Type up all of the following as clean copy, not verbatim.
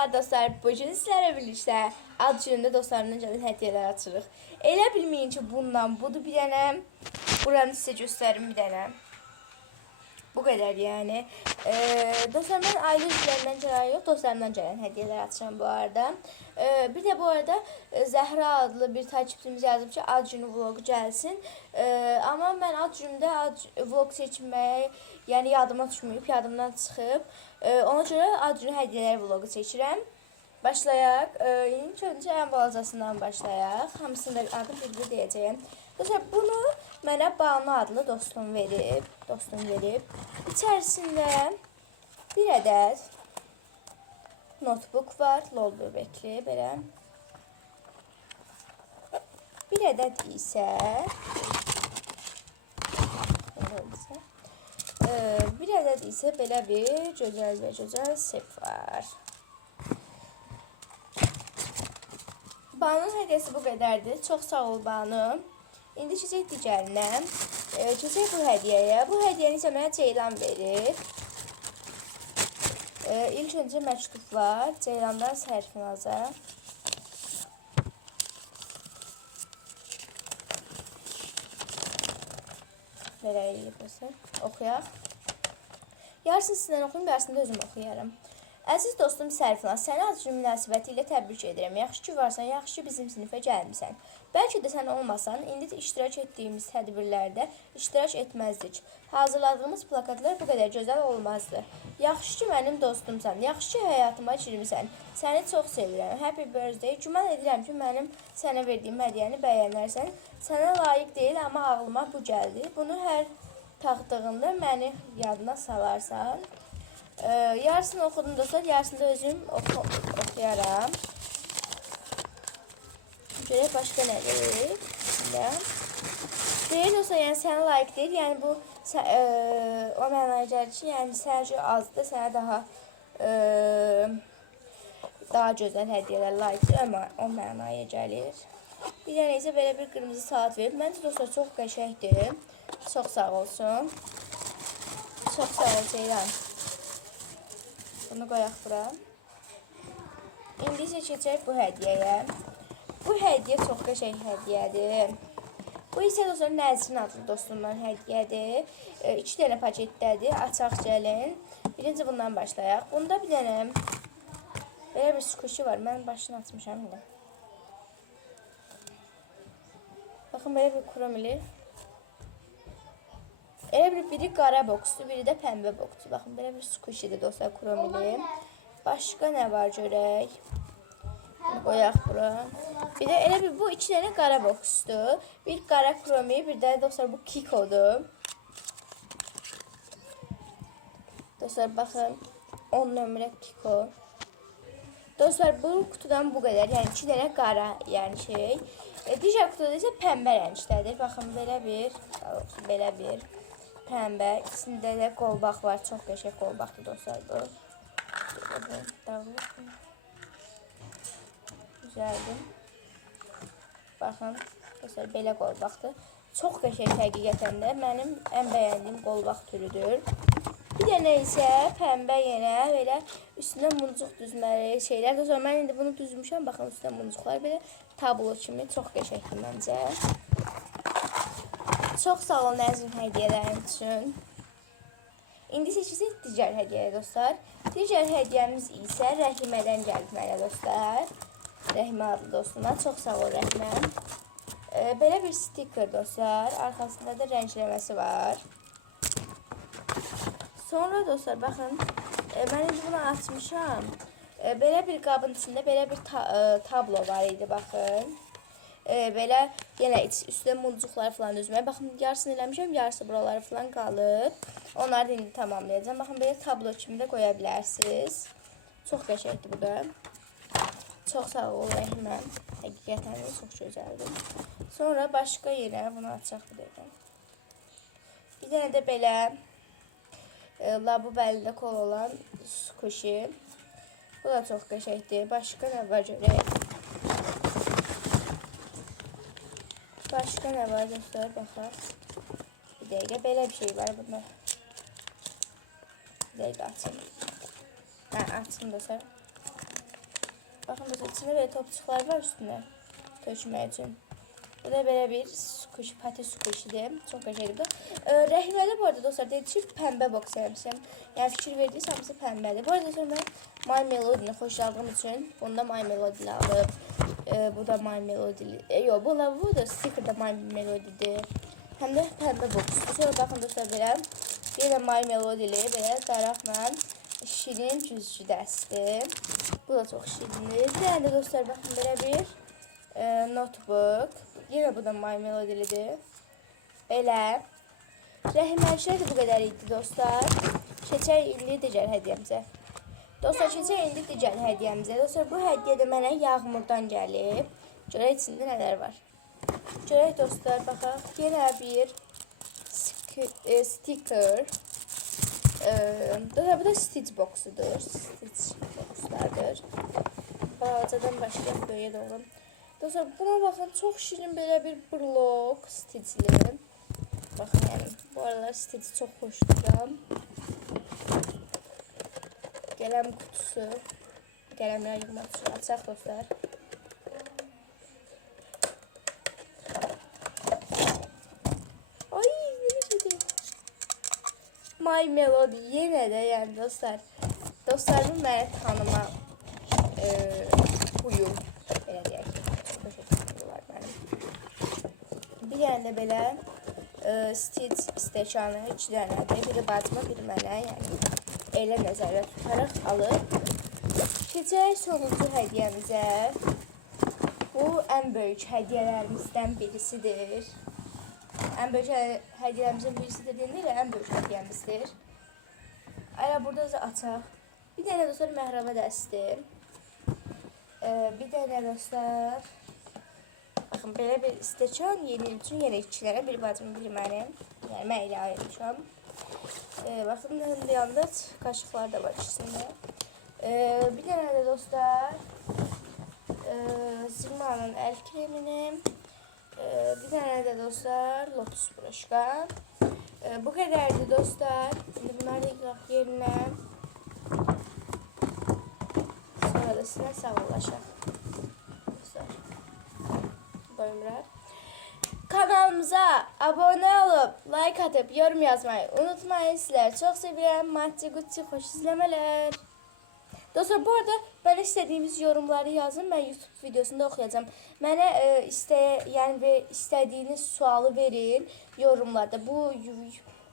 Salamlar dostlar, bugün sizlərlə birlikdə ad günündə dostlarımdan gələn hədiyyələr açırıq. Elə bilməyin ki, bundan budur bir dənə. Buranı sizə göstərim bir dənə. Bu qədər yəni. Dostlar, mən ailə üzvlərindən gələn yox, dostlarımdan gələn hədiyyələr açıram bu arada. Bir də bu arada Zəhra adlı bir takipçimiz yazıb ki, ad günü vlogu gəlsin. Amma mən ad günümdə vlog seçməyi, yəni yadıma düşməyib, yadımdan çıxıb. Ona görə ad günü hədiyyələr vlogu çəkirəm. Başlayaq. İlk öncə ən balacasından başlayaq. Hamısını da adı bir deyəcəyəm. Dostlar, bunu mənə Banu adlı dostum verib. İçərisində bir ədəd notebook var, lol bebəkli, belə. Bir ədəd isə belə bir gözəl və gözəl sep var. Banu'nun hədiyyəsi bu qədərdir. Çox sağ ol Banu. İndi keçək digərinə. Keçək bu hədiyyəyə. Bu hədiyyəni isə mənə Ceylan verib. İlk öncə məktub var. Ceylandan Sərfinaza. Belə eləyibsə. Oxuyaq. Yarısını sizdən oxuyum, yarısını da özüm oxuyarım. Əziz dostum Sərfinaz, səni ad günü münasibəti ilə təbrik edirəm. Yaxşı ki varsan, yaxşı ki bizim sinifə gəlmisən. Bəlkə də sən olmasan, indi də iştirak etdiyimiz tədbirlərdə iştirak etməzdik. Hazırladığımız plakatlar bu qədər gözəl olmazdı. Yaxşı ki mənim dostumsan, yaxşı ki həyatıma girmisən. Səni çox sevirəm. Happy birthday. Güman edirəm ki, mənim sənə verdiyim hədiyyəni bəyənərsən. Sənə layiq deyil, amma ağlıma bu gəldi. Bunu hər taxdığında məni yadına salarsan. Yarısını oxudum dostlar, yarısını da özüm oxuyaram. Görək başqa nə deyir? Deyir dostlar, yəni sənə layiq deyil, yəni bu o mənaya gəlir ki, yəni sənə azdır, sənə daha gözəl hədiyyələr layiqdir, amma o mənaya gəlir. Bir dənə isə belə bir qırmızı saat verib. Məncə dostlar çox qəşəngdir. Çox sağ olsun. Çox sağ ol Ceylan. Bunu qoyaq bura. İndi isə keçək bu hədiyyəyə. Bu hədiyyə çox qəşəng hədiyyədir. Bu isə dostlar Nəzrin adlı dostumdan hədiyyədir. 2 dənə paketdədir. Açaq gəlin. Birinci bundan başlayaq. Bunda bir dənə belə bir squishy var. Mən başını açmışam indi. Baxın belə bir kromili. Elə biri qara boksdur, biri də pəmbə boksdur. Baxın, belə bir squishydir dostlar, kromili. Başqa nə var görək? Bunu qoyaq bura. Bir də elə bir bu 2 dənə qara boksdur. Bir qara kromi, bir də dostlar bu Kiko'dur. Dostlar baxın, 10 nömrə Kiko. Dostlar bu kutudan bu qədər, yəni 2 dənə qara, yəni şey. Digər kutuda isə pəmbə rəngdədir. Baxın, belə bir pəmbə. İçində də qolbaq var. Çox qəşəng qolbaqdır dostlar bu. Güzeldir. Baxın, dostlar belə qolbaqdır. Çox qəşəng həqiqətən də mənim ən bəyəndiyim qolbaq türüdür. Bir dənə isə pəmbə yenə belə üstünə muncuq düzməli şeylər. Dostlar, mən indi bunu düzmüşəm. Baxın, üstünə muncuqlar belə tablo kimi. Çox qəşəngdir məncə. Çox sağ olun Nəzrin hədiyyələrin üçün. İndi seçəcək digər hədiyyəyə dostlar. Digər hədiyyəmiz isə Rəhimədən gəldi mənə dostlar. Rəhimə adlı dostuma. Çox sağ ol Rəhimə. Belə bir sticker dostlar. Arxasında da rəngləməsi var. Sonra dostlar baxın. Mən indi bunu açmışam. Belə bir qabın içində belə bir tablo var idi baxın. Belə yenə üstə muncuqlar falan düzməyə. Baxın, yarısını eləmişəm, yarısı buraları falan qalıb. Onları da indi tamamlayacağım. Baxın, belə tablo kimi də qoya bilərsiniz. Çox qəşəngdir bu da. Çox sağ ol Rəhimə. Həqiqətən də çox gözəldir. Sonra başqa yerə bunu açaq bir dəqiqə. Bir dənə də belə labu bəlində kol olan squishy. Bu da çox qəşəngdir. Başqa nə var görək? Başqa nə var dostlar, baxaq. Bir dəqiqə, belə bir şey var bunda. Bir dəqiqə açın. Açın dostlar. Baxın dostlar, içində belə topçuqlar var üstünə tökmək üçün. Bu da belə bir squishy, pati squishy'dir. Çox qəşəngdir. Rəhimləri bu arada dostlar deyir ki, pəmbə boks eləmişəm. Yəni fikir verdiniz, hamısı pəmbədir. Bu arada dostlar mən My Melody-ni xoşladığım üçün bunda My Melody-ni alıb. Bu da My Melody. Yox, bu da sticker da My Melody-dir. Həm də pəmbə boksdur. Sonra baxın dostlar belə. Yenə My Melody-li belə daraqla şirin cüzcü dəstir. Bu da çox şirindir. Bir dənə də dostlar baxın belə bir notebook. Yenə bu da My Melody-lidir. Belə. Rəhimlər bu qədər idi dostlar. Keçək indi digər hədiyyəmizə. Dostlar, keçək indi digər hədiyyəmizə. Dostlar, bu hədiyyə də mənə Yağmurdan gəlib. Görək içində nələr var. Görək dostlar, baxaq. Yenə bir sticker. Dostlar, bu da Stitch boxudur. Stitch boxlardır. Balacadan başqa böyüyə doğru. Dostlar, buna baxın, çox şirin belə bir blok Stitchli. Baxın, yəni, bu aralar Stitch'i çox xoşlayıram. Qələm qutusu. Qələmlər yığmaq üçün açaq dostlar. Ay, necədir? My Melody yenə də, yəni dostlar. Dostlarımın mənə tanıma huyum. Belə deyək ki, çox qəşəng var mənim. Bir dənə də belə Stitch stəkanı 2 dənədir. Biri bacıma, biri mənə, yəni elə nəzərdə tutaraq alıb. Keçək sonuncu hədiyyəmizə. Bu ən böyük hədiyyələrimizdən birisidir. Ən böyük hədiyyələrimizin birisidir deyil, ən böyük hədiyyəmizdir. Elə burada da açaq. Bir dənə dostlar məhrəbə dəstir. Bir dənə dostlar, baxın belə bir stəkan yeni üçün yenə 2 dənə, bir bacım, bir mənim. Yəni mən elə ayırmışam. Baxın, yanında qaşıqlar da var ikisində. Bir dənə də dostlar Sigma'nın əl kremini. Bir dənə də dostlar Lotus broşka. Bu qədərdir dostlar. Şimdi bunları yıqaq yerinə. Sonra da sizə sağollaşaq. Dostlar, doymurar. Kanalımıza abone olup, like atıp, yorum yazmayı unutmayın. Sizləri çox sevirəm. Matçı Gucci, xoş izləmələr. Dostlar, bu arada mənə istədiyiniz yorumları yazın. Mən YouTube videosunda oxuyacağım. Mənə istədiyiniz sualı verin yorumlarda. Bu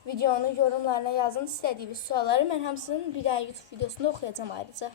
videonun yorumlarına yazın istədiyiniz sualları. Mən hamısının bir dənə YouTube videosunda oxuyacağım ayrıca.